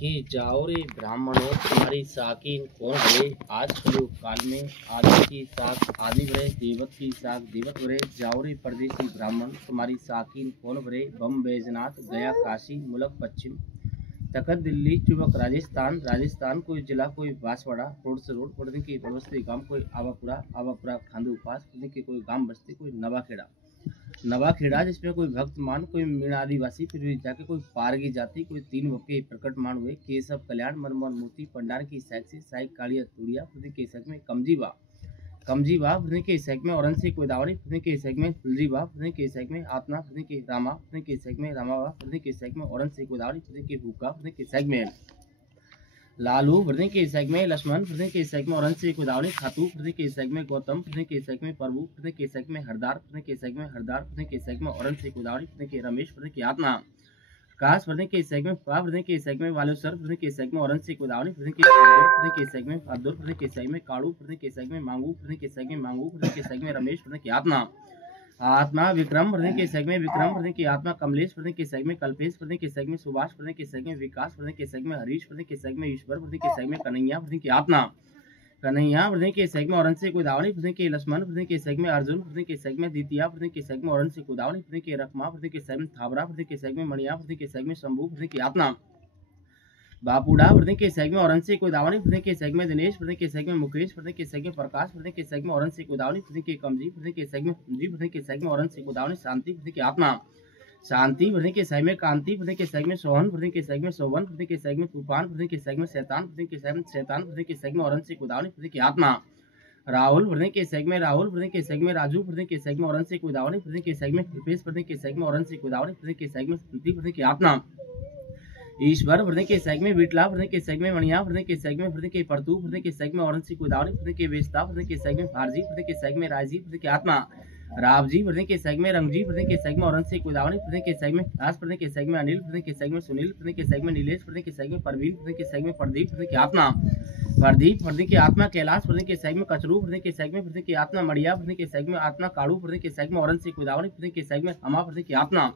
कि जाओ रे ब्राह्मणों तुम्हारी साकीन कौन भरे। आज कलयुग काल में आदि की साख आदि भरे, देवत की साख देवत भरे। जाओ रे परदेसी ब्राह्मण तुम्हारी साकीन कौन भरे। बम बैजनाथ गया काशी मुलक पश्चिम, तखत दिल्ली चुबक राजस्थान। राजस्थान कोई जिला कोई बांसवाड़ा, रोड से रोड पड़ने की बड़वस्ती गांव कोई आवापुरा, आवापुरा खांडू पास पड़ने की कोई गांव बस्ती कोई नवाखेड़ा। नवाखेड़ा जिसमें कोई भक्त मान कोई मीण आदिवासी, फिर भी जाके कोई पारगी जाति, कोई तीन वके प्रकट मान हुए। केशव कल्याण मनमोहन मूर्ति पंडार की सैक्सी साई कालिया तुड़िया पृथ्वी के सैक में कमजीबा कमजीबा पृथ्वी के सैक में औरन से कोदावरी पृथ्वी के सैक में तुलजीबा पृथ्वी के सैक में आत्मा पृथ्वी के रामा पृथ्वी के सैक में रामावा पृथ्वी के सैक में औरन से कोदावरी पृथ्वी के भूखा पृथ्वी के सैक में लालू पृथ्वी के सैक में लक्ष्मण पृथ्वी के सैक में औरन से कोदावरी खातू पृथ्वी के सैक में गौतम पृथ्वी के सैक में प्रभु पृथ्वी के सैक में हरदार पृथ्वी के सैक में हरदार पृथ्वी के सैक में औरन से कोदावरी पृथ्वी के रमेश पृथ्वी की आत्मा काश पृथ्वी के सैक में पा पृथ्वी के सैक में वालेश्वर पृथ्वी के सैक में औरन से कोदावरी पृथ्वी के पृथ्वी के सैक में अब्दुल पृथ्वी के सैक में काड़ू पृथ्वी के सैक में मांगू पृथ्वी के सैक में मांगू पृथ्वी के सैक में रमेश पृथ्वी की आत्मा आत्मा विक्रम पृथ्वी के सैक में विक्रम पृथ्वी की आत्मा कमलेश पृथ्वी के सैक में कल्पेश पृथ्वी के सैक में सुभाष पृथ्वी के सैक में विकास पृथ्वी के सैक में हरीश पृथ्वी के सैक में ईश्वर पृथ्वी के सैक में कन्हैया पृथ्वी की आत्मा कन्हैया पृथ्वी के सैक में औरन से कोदावरी पृथ्वी के लक्ष्मण पृथ्वी के सैक में अर्जुन पृथ्वी के सैक में द्वितीया पृथ्वी के सैक में औरन से कोदावरी पृथ्वी के रखमा पृथ्वी के सैक में थावरा पृथ्वी के सैक में मणिया पृथ्वी के सैक में शंभू पृथ्वी की आत्मा बापुड़ा पृथ्वी के सैक में औरन से कोदावरी पृथ्वी के सैक में दिनेश पृथ्वी के सैक में मुकेश पृथ्वी के सैक में प्रकाश पृथ्वी के सैक में औरन से कोदावरी पृथ्वी के कमजी पृथ्वी के सैक में कुंजी पृथ्वी के सैक में औरन से कोदावरी शांति पृथ्वी की आत्मा शांति पृथ्वी के सैक में कांति पृथ्वी के सैक में सोहन पृथ्वी के सैक में सोवन पृथ्वी के सैक में तूफान पृथ्वी के सैक में शैतान पृथ्वी के सैक में शैतान पृथ्वी के सैक में औरन से कोदावरी पृथ्वी की आत्मा राहुल पृथ्वी के सैक में राहुल पृथ्वी के सैक में राजू पृथ्वी के सैक में औरन से कोदावरी पृथ्वी के सैक में कृपेश पृथ्वी के सैक में औरन से कोदावरी पृथ्वी के सैक में स्मृति पृथ्वी की आत्मा ईश्वर पृथ्वी के सैक में विटला पृथ्वी के सैक में मणिया पृथ्वी के सैक में पृथ्वी के परतू पृथ्वी के सैक में औरन से कोदावरी पृथ्वी के वेस्ता पृथ्वी के सैक में फारजी पृथ्वी के सैक में राजी पृथ्वी की आत्मा रावजी पृथ्वी के सैक में रंगजी पृथ्वी के सैक में औरन से कोदावरी पृथ्वी के सैक में दास पृथ्वी के सैक में अनिल पृथ्वी के सैक में सुनील पृथ्वी के सैक में नीलेश पृथ्वी के सैक में परवीन पृथ्वी के सैक में प्रदीप पृथ्वी की आत्मा प्रदीप पृथ्वी की आत्मा कैलाश पृथ्वी के सैक में कचरू पृथ्वी के सैक में पृथ्वी की आत्मा मड़िया पृथ्वी के सैक में आत्मा काड़ू पृथ्वी के सैक में औरन से कोदावरी पृथ्वी के सैक में अमा पृथ्वी की आत्मा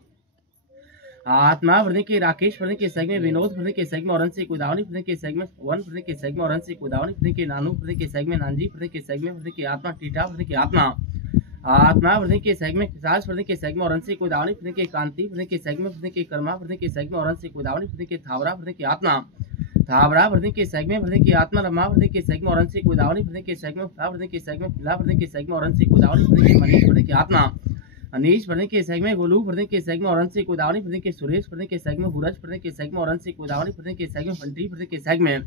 आत्मा पृथ्वी के राकेश पृथ्वी के सैक में विनोद पृथ्वी के सैक में औरन से कोदावरी पृथ्वी के सैक में वन पृथ्वी के सैक में औरन से कोदावरी पृथ्वी के नानू पृथ्वी के सैक में नानजी पृथ्वी के सैक में पृथ्वी की आत्मा टीटा पृथ्वी की आत्मा आत्मा पृथ्वी के सैक में सास पृथ्वी के सैक में औरन से कोदावरी पृथ्वी के कांति पृथ्वी के सैक में पृथ्वी के कर्मा पृथ्वी के सैक में औरन से कोदावरी पृथ्वी के थावरा पृथ्वी की आत्मा थावरा पृथ्वी के सैक में पृथ्वी की आत्मा रमा पृथ्वी के सैक में औरन से कोदावरी पृथ्वी के सैक में फला पृथ्वी के सैक में फिला पृथ्वी के सैक में औरन से कोदावरी पृथ्वी के मनीष पृथ्वी की आत्मा अनीश पृथ्वी के सैक में गोलू पृथ्वी के सैक में औरन से कोदावरी पृथ्वी के सुरेश पृथ्वी के सैक में हुरज पृथ्वी के सैक में औरन से कोदावरी पृथ्वी के सैक में पंटी पृथ्वी के सैक में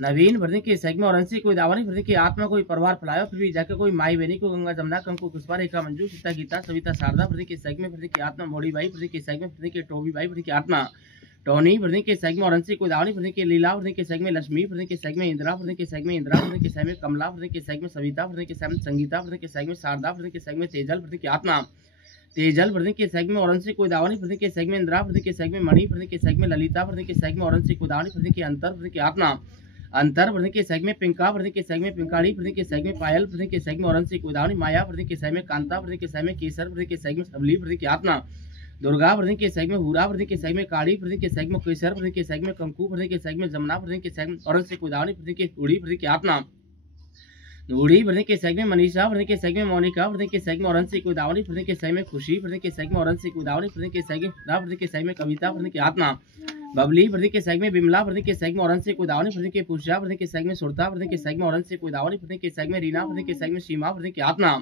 नवीन पृथ्वी के सैक में औरन से कोदावरी पृथ्वी की आत्मा कोई परिवार फैलायो पृथ्वी जाके कोई माई बहनी को गंगा जमुना कंकु पुष्पा रेखा मंजू सीता गीता सविता शारदा पृथ्वी के सैक में पृथ्वी की आत्मा मोड़ी बाई पृथ्वी के सैक में पृथ्वी के टोबी बाई पृथ्वी की आत्मा टोनी पृथ्वी के सैक में औरन से कोदावरी पृथ्वी के लीला पृथ्वी के सैक में लक्ष्मी पृथ्वी के सैक में इंदिरा पृथ्वी के सैक में इंदिरा पृथ्वी के सैक में कमला पृथ्वी के सैक में सविता पृथ्वी के सैक में संगीता पृथ्वी के सैक में शारदा पृथ्वी के सैक में तेजल पृथ्वी की आत्मा तेजल पृथ्वी के सैक में औरन से कोदावरी पृथ्वी के सैक में इंदिरा पृथ्वी के सैक में मणि पृथ्वी के सैक में ललिता पृथ्वी के सैक में औरन से कोदावरी पृथ्वी के अंतर पृथ्वी की आत्मा अंतर पृथ्वी के सैक में पिंका पृथ्वी के सैक में पिंकाड़ी पृथ्वी के सैक में पायल पृथ्वी के सैक में औरन से कोदावरी माया पृथ्वी के सैक में कांता पृथ्वी के सैक में केसर पृथ्वी के सैक में सबली पृथ्वी की आत्मा दुर्गा पृथ्वी के सैक में हुरा पृथ्वी के सैक में काड़ी पृथ्वी के सैक में केसर पृथ्वी के सैक में कंकु पृथ्वी के सैक में जमुना पृथ्वी के सैक में औरन से कोदावरी पृथ्वी के उड़ी पृथ्वी की आत्मा उड़ी पृथ्वी के सैक में मनीषा पृथ्वी के सैक में मोनिका पृथ्वी के सैक में औरन से कोदावरी पृथ्वी के सैक में खुशी पृथ्वी के सैक में औरन से कोदावरी पृथ्वी के सैक में पृथ्वी के सैक में कविता पृथ्वी की आत्मा बबली पृथ्वी के सैक में बिमला पृथ्वी के सैक में औरन से कोदावरी पृथ्वी के पुरुषा पृथ्वी के सैक में सुरता पृथ्वी के सैक में औरन से कोदावरी पृथ्वी के सैक में रीना पृथ्वी के सैक में सीमा पृथ्वी की आत्मा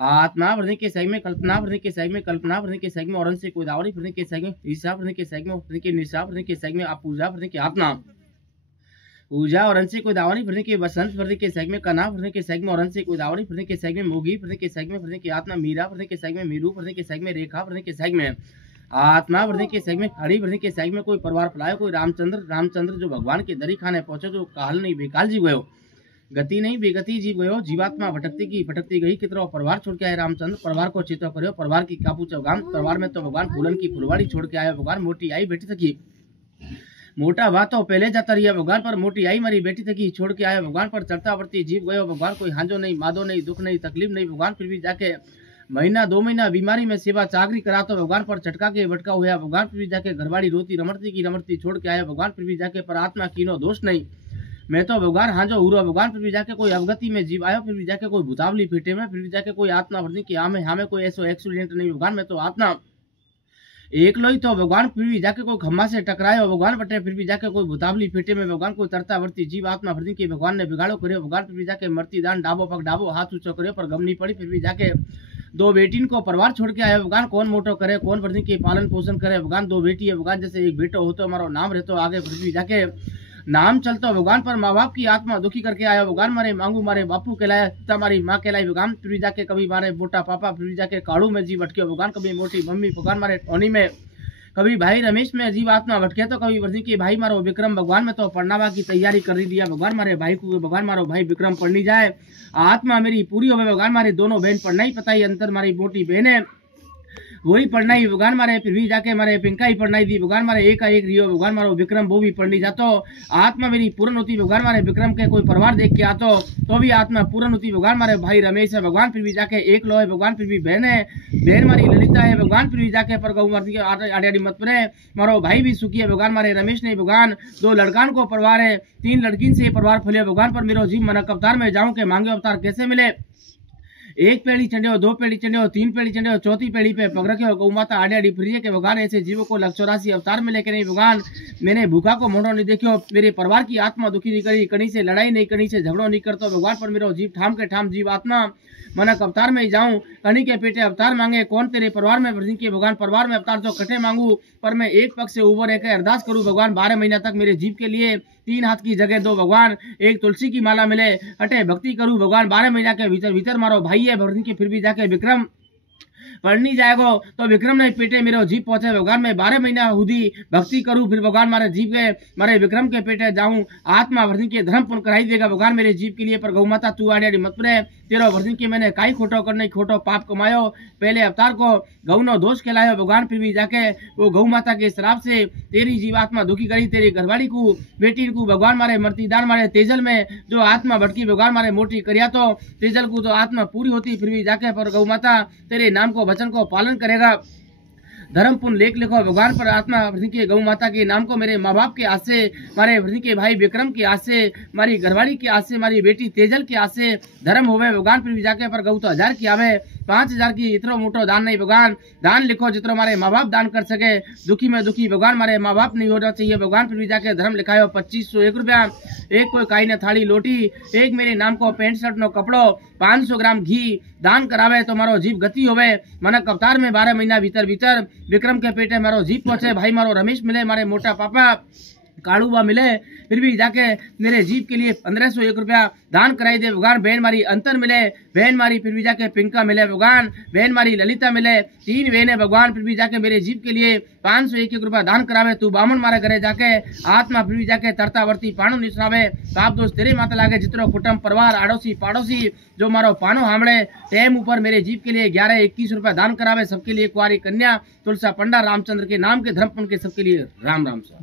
आत्मा पृथ्वी के सैक में कल्पना पृथ्वी के सैक में कल्पना पृथ्वी के सैक में औरन से कोदावरी पृथ्वी के सैक में ईसा पृथ्वी के सैक में पृथ्वी के निशा पृथ्वी के सैक में पूजा पृथ्वी की आत्मा पूजा औरन से कोदावरी पृथ्वी के बसंत पृथ्वी के सैक में कना पृथ्वी के सैक में औरन से कोदावरी पृथ्वी के सैक में मोगी पृथ्वी के सैक में पृथ्वी की आत्मा मीरा पृथ्वी के सैक में मीरू पृथ्वी के सैक में रेखा पृथ्वी के सैक में आत्मा पृथ्वी के सैक में खड़ी पृथ्वी के सैक में कोई परिवार फैलायो कोई रामचंद्र जो भगवान के दरी खाने पहुंचो जो काल नहीं बेकाल जी गयो गति नहीं बेगति जीव गयो जीवात्मा भटकती गई कितरो परिवार छोड़ के आए रामचंद्र परिवार को चितो करो परिवार की कापू चौगाम परिवार में तो भगवान फूलन की फुलवाड़ी छोड़ के आया भगवान मोटी आई बेटी थकी मोटा बात तो पहले जाता रही भगवान पर मोटी आई मरी बेटी थकी छोड़ के आया भगवान पर चढ़ता बढ़ती जीव गयो भगवान कोई हांजो नहीं मादो नहीं दुख नहीं तकलीफ नहीं भगवान फिर भी जाके महीना 2 महीना बीमारी में सेवा चाकरी करा तो भगवान पर चटका के भटका हुआ भगवान फिर भी जाके घरवाड़ी रोती रमड़ती की रमड़ती छोड़ के आया भगवान फिर भी जाके पर आत्मा कीनो दोष नहीं मैं तो भगवान हाजो हुआ भगवान फिर भी जाके कोई अवगति में जीव आयो फिर भी जाके कोई भूतावली फेटे में फिर भी जाके कोई आत्मा वर्दी की हमें कोई ऐसा एक्सीडेंट नहीं भगवान मैं तो आत्मा एक लो ही तो भगवान फिर भी जाके कोई खम्मा से टकरायो भगवान बटे फिर भी जाके कोई भूतावली फेटे में भगवान कोई तरता वर्ती जीव आत्मा वर्दी की भगवान ने बिगाड़ो करो भगवान फिर भी जाके मरती दान डाबो पग डाबो हाथ ऊंचो करो पर गम नहीं पड़ी फिर भी जाके 2 बेटीन को परिवार छोड़ के आया भगवान कौन मोटो करे कौन वर्दी के पालन पोषण करे भगवान 2 बेटी है भगवान जैसे एक बेटो हो तो हमारा नाम रहतो आगे फिर भी जाके नाम चलता भगवान पर माँ बाप की आत्मा दुखी करके आया भगवान मारे मांगू मारे बापू कहलाया पिता मारी माँ कहलाई भगवान फिर भी जाके कभी मारे मोटा पापा फिर भी जाके काड़ू में जीव अटके भगवान कभी मोटी मम्मी भगवान मारे टोनी में कभी भाई रमेश में जीव आत्मा भटके तो कभी वर्दी की भाई मारो विक्रम भगवान में तो पढ़नावा की तैयारी कर दी दिया भगवान मारे भाई को भगवान मारो भाई विक्रम पढ़नी जाए आत्मा मेरी पूरी हो भगवान मारे दोनों बहन पढ़ना ही पता ही अंतर मारी मोटी बहन है वही पढ़ना ही भगवान मारे फिर भी जाके मारे पिंका ही पढ़नाई दी भगवान मारे एक रियो भगवान मारो विक्रम वो भी पढ़नी जातो आत्मा मेरी पूर्ण होती भगवान मारे विक्रम के कोई परिवार देख के आतो तो भी आत्मा पूर्ण होती भगवान मारे भाई रमेश है भगवान फिर भी जाके एक लो है भगवान फिर भी बहन है बहन मारी ललिता है भगवान फिर भी जाके पर गौ मर्दी आड़ी मत पड़े मारो भाई भी सुखी है भगवान मारे रमेश ने भगवान 2 लड़कान को परिवार है 3 लड़किन से परिवार फले भगवान पर मेरो जीव मनक अवतार में जाऊं के मांगे अवतार कैसे मिले 1 पेड़ी चढ़ो 2 पेड़ी चढ़ो 3 पेड़ी चढ़ो 4थी पेड़ी पे पग रखे गौ माता आड़ी आड़ी फिर के भगवान ऐसे जीवों को 184 अवतार में लेके नहीं भगवान मैंने भूखा को मोड़ो नहीं देखो मेरे परिवार की आत्मा दुखी नहीं करी कहीं से लड़ाई नहीं कहीं से झगड़ो नहीं करता भगवान पर मेरो जीव ठाम के ठाम जीव आत्मा मनक अवतार में ही जाऊं कहीं के पेटे अवतार मांगे कौन तेरे परिवार में वृद्धि के भगवान परिवार में अवतार तो कटे मांगू पर मैं एक पक्ष से ऊपर रहकर अरदास करूं भगवान 12 महीना तक मेरे जीव के लिए 3 हाथ की जगह दो भगवान एक तुलसी की माला मिले हटे भक्ति करूं भगवान 12 महीना के भीतर मारो भाई है वृद्धि के फिर भी जाके विक्रम पढ़नी जाएगो तो विक्रम ने पेटे मेरो जीव पहुंचे भगवान में 12 महीना हुदी भक्ति करूं फिर भगवान मारे जीव के मारे विक्रम के पेटे जाऊं आत्मा वर्धन के धर्म पुण्य कराई देगा भगवान मेरे जीव के लिए पर गौ माता तू आड़ी मत पड़े तेरो वर्धन की मैंने काई खोटो करने खोटो पाप कमायो पहले अवतार को गौ नो दोष कहलायो भगवान फिर भी जाके वो गौ माता के श्राप से तेरी जीवात्मा दुखी करी तेरी घरवाड़ी को बेटी को भगवान मारे मरती दान मारे तेजल में जो आत्मा भटकी भगवान मारे मोटी करिया तो तेजल को तो आत्मा पूरी होती फिर भी जाके पर गौ माता तेरे नाम को वचन को पालन करेगा धर्म पुण्य लेख लिखो भगवान पर आत्मा वृद्धि के गौ माता के नाम को मेरे माँ बाप के आस से मारे वृद्धि के भाई विक्रम के आस से मारी घरवाड़ी के आस से मारी बेटी तेजल के आस से धर्म होवे भगवान फिर भी जाके पर गौ तो 1000 की आवे 5000 की इतनो मोटो दान नहीं भगवान दान लिखो जितनो मारे माँ बाप दान कर सके दुखी में दुखी भगवान मारे माँ बाप नहीं होना चाहिए भगवान फिर भी जाके धर्म लिखायो 2501 रुपया एक कोई काई ने थाली लोटी एक मेरे नाम को पैंट शर्ट नो कपड़ो 500 ग्राम घी दान करावे तो मारो जीव गति होवे मनक अवतार में 12 महीना भीतर विक्रम के पेटे मारो जीव पहुंचे भाई मारो रमेश मिले मारे मोटा पापा काड़ूबा मिले फिर भी जाके मेरे जीव के लिए 1501 रुपया दान कराई दे भगवान बहन मारी अंतर मिले बहन मारी फिर भी जाके पिंका मिले भगवान बहन मारी ललिता मिले 3 बहने भगवान फिर भी जाके मेरे जीव के लिए 501 रुपया दान करावे तू बामन मारे घरे जाके आत्मा फिर भी जाके तरतावर्ती पाणु निसरावे पाप दोष तेरे माता लागे जितनो कुटुंब परिवार आड़ोसी पाड़ोसी जो मारो पानो हामड़े टेम ऊपर मेरे जीव के लिए 1121 रुपया दान करावे सबके लिए कुंवारी कन्या तुलसा पंडा रामचंद्र के नाम के धर्मपुण्य के सबके लिए राम राम सा